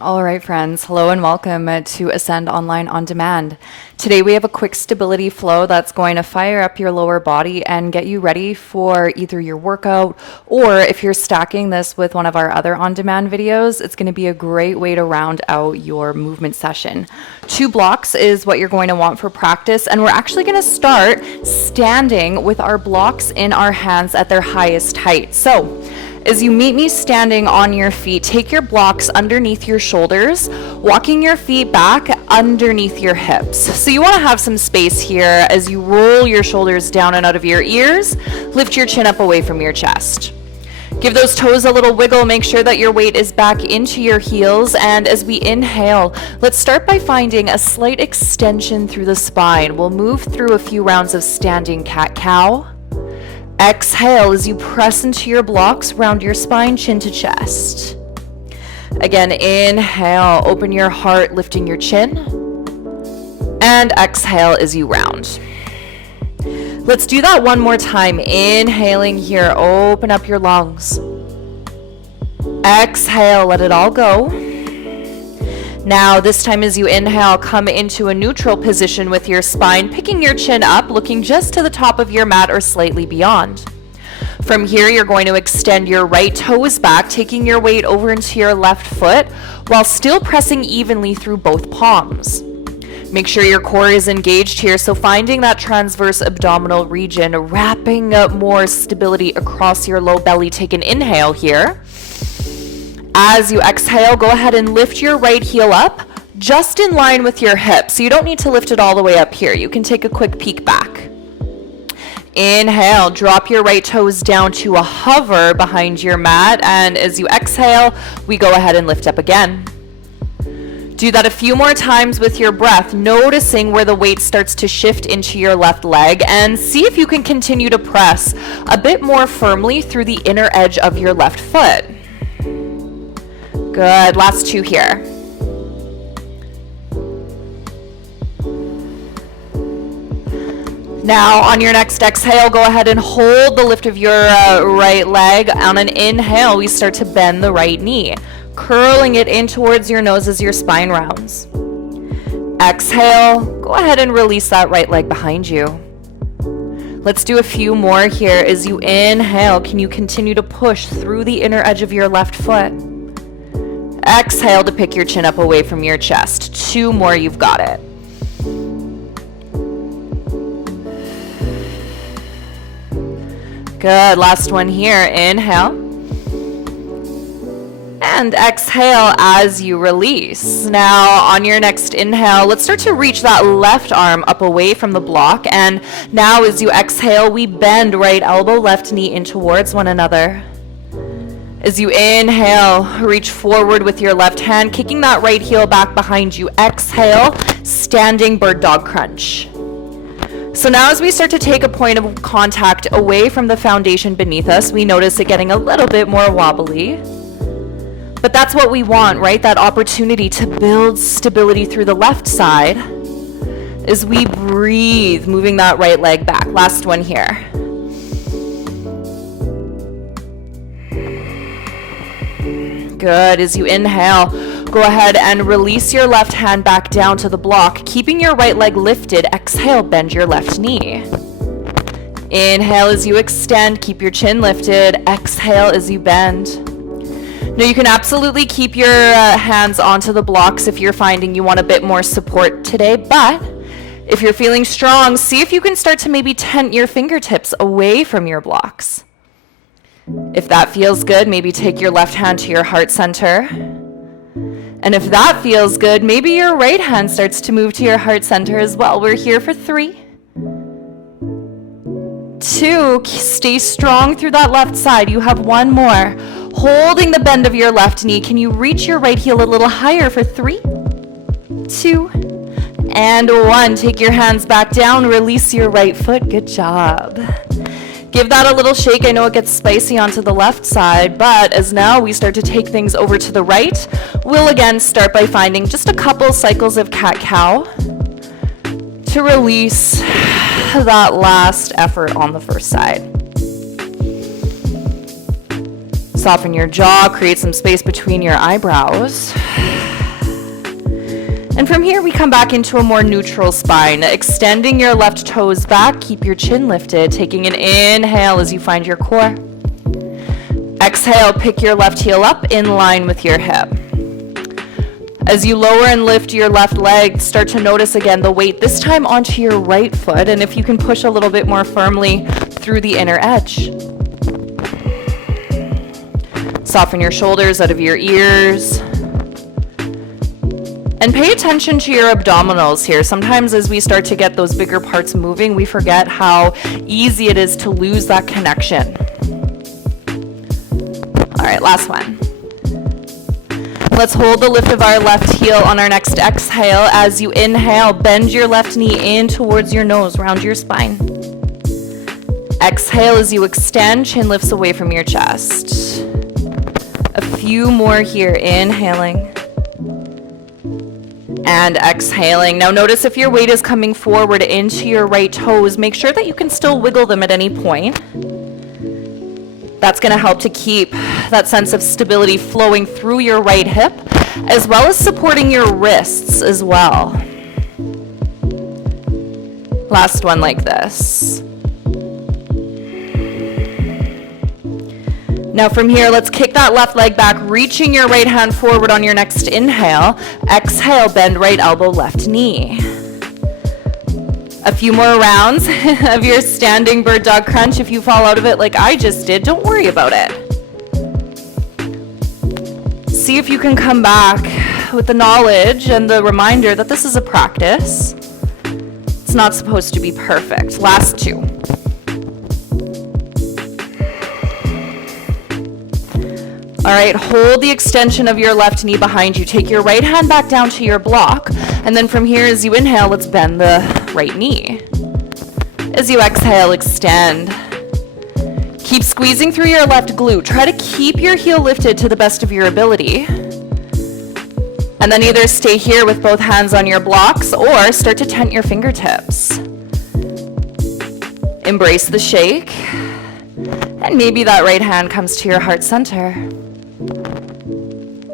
All right, friends. Hello and welcome to Ascend Online On Demand. Today we have a quick stability flow that's going to fire up your lower body and get you ready for either your workout, or if you're stacking this with one of our other on-demand videos, it's going to be a great way to round out your movement session. 2 blocks is what you're going to want for practice, and we're actually going to start standing with our blocks in our hands at their highest height. So as you meet me standing on your feet, take your blocks underneath your shoulders, walking your feet back underneath your hips. So you want to have some space here as you roll your shoulders down and out of your ears, lift your chin up away from your chest. Give those toes a little wiggle, make sure that your weight is back into your heels, and as we inhale, let's start by finding a slight extension through the spine. We'll move through a few rounds of standing cat-cow. Exhale as you press into your blocks, round your spine, chin to chest. Again, inhale, open your heart, lifting your chin. And exhale as you round. Let's do that one more time. Inhaling here, open up your lungs. Exhale, let it all go. Now, this time as you inhale, come into a neutral position with your spine, picking your chin up, looking just to the top of your mat or slightly beyond. From here, you're going to extend your right toes back, taking your weight over into your left foot, while still pressing evenly through both palms. Make sure your core is engaged here, so finding that transverse abdominal region, wrapping up more stability across your low belly. Take an inhale here. As you exhale, go ahead and lift your right heel up, just in line with your hip. So you don't need to lift it all the way up here. You can take a quick peek back. Inhale, drop your right toes down to a hover behind your mat. And as you exhale, we go ahead and lift up again. Do that a few more times with your breath, noticing where the weight starts to shift into your left leg, and see if you can continue to press a bit more firmly through the inner edge of your left foot. Good, last 2 here. Now on your next exhale, go ahead and hold the lift of your right leg. On an inhale, we start to bend the right knee, curling it in towards your nose as your spine rounds. Exhale, go ahead and release that right leg behind you. Let's do a few more here. As you inhale, can you continue to push through the inner edge of your left foot? Exhale to pick your chin up away from your chest. 2 more, you've got it. Good, last one here. Inhale. And exhale as you release. Now on your next inhale, let's start to reach that left arm up away from the block. And now as you exhale, we bend right elbow, left knee in towards one another. As you inhale, reach forward with your left hand, kicking that right heel back behind you. Exhale, standing bird dog crunch. So now as we start to take a point of contact away from the foundation beneath us, we notice it getting a little bit more wobbly. But that's what we want, right? That opportunity to build stability through the left side as we breathe, moving that right leg back. Last one here. Good. As you inhale, go ahead and release your left hand back down to the block, keeping your right leg lifted. Exhale, bend your left knee. Inhale as you extend, keep your chin lifted. Exhale as you bend. Now you can absolutely keep your hands onto the blocks if you're finding you want a bit more support today, but if you're feeling strong, see if you can start to maybe tent your fingertips away from your blocks. If that feels good, maybe take your left hand to your heart center. And if that feels good, maybe your right hand starts to move to your heart center as well. We're here for 3, 2, stay strong through that left side. You have 1 more. Holding the bend of your left knee, can you reach your right heel a little higher for 3, 2, and 1. Take your hands back down, release your right foot. Good job. Give that a little shake. I know it gets spicy onto the left side, but as now we start to take things over to the right, we'll again start by finding just a couple cycles of cat-cow to release that last effort on the first side. Soften your jaw, create some space between your eyebrows. And from here, we come back into a more neutral spine, extending your left toes back, keep your chin lifted, taking an inhale as you find your core. Exhale, pick your left heel up in line with your hip. As you lower and lift your left leg, start to notice again the weight, this time onto your right foot, and if you can push a little bit more firmly through the inner edge. Soften your shoulders out of your ears. And pay attention to your abdominals here. Sometimes as we start to get those bigger parts moving, we forget how easy it is to lose that connection. All right, last one. Let's hold the lift of our left heel on our next exhale. As you inhale, bend your left knee in towards your nose, round your spine. Exhale as you extend, chin lifts away from your chest. A few more here, inhaling and exhaling. Now notice if your weight is coming forward into your right toes, make sure that you can still wiggle them at any point. That's going to help to keep that sense of stability flowing through your right hip, as well as supporting your wrists as well. Last one like this. Now from here, let's kick that left leg back, reaching your right hand forward on your next inhale. Exhale, bend right elbow, left knee. A few more rounds of your standing bird dog crunch. If you fall out of it like I just did, don't worry about it. See if you can come back with the knowledge and the reminder that this is a practice. It's not supposed to be perfect. Last two. All right, hold the extension of your left knee behind you. Take your right hand back down to your block. And then from here, as you inhale, let's bend the right knee. As you exhale, extend. Keep squeezing through your left glute. Try to keep your heel lifted to the best of your ability. And then either stay here with both hands on your blocks or start to tent your fingertips. Embrace the shake. And maybe that right hand comes to your heart center.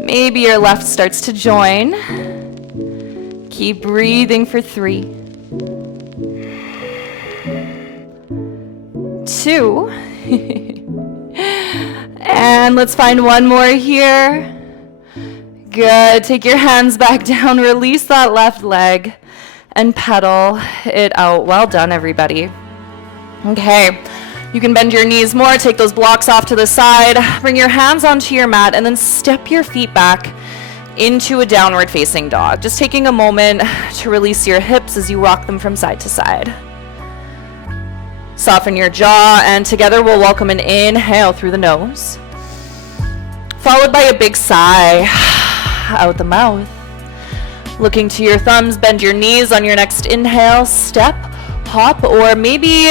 Maybe your left starts to join. Keep breathing for 3, 2, and let's find one more here. Good. Take your hands back down, release that left leg, and pedal it out. Well done, everybody. Okay. You can bend your knees more, take those blocks off to the side, bring your hands onto your mat, and then step your feet back into a downward facing dog. Just taking a moment to release your hips as you rock them from side to side. Soften your jaw, and together we'll welcome an inhale through the nose, followed by a big sigh out the mouth. Looking to your thumbs, bend your knees on your next inhale, step, hop, or maybe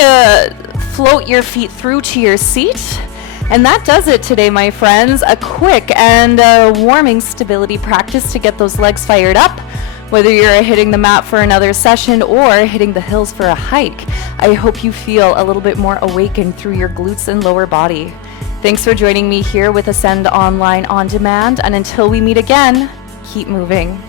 float your feet through to your seat. And that does it today, my friends. A quick and warming stability practice to get those legs fired up. Whether you're hitting the mat for another session or hitting the hills for a hike, I hope you feel a little bit more awakened through your glutes and lower body. Thanks for joining me here with Ascend Online On Demand. And until we meet again, keep moving.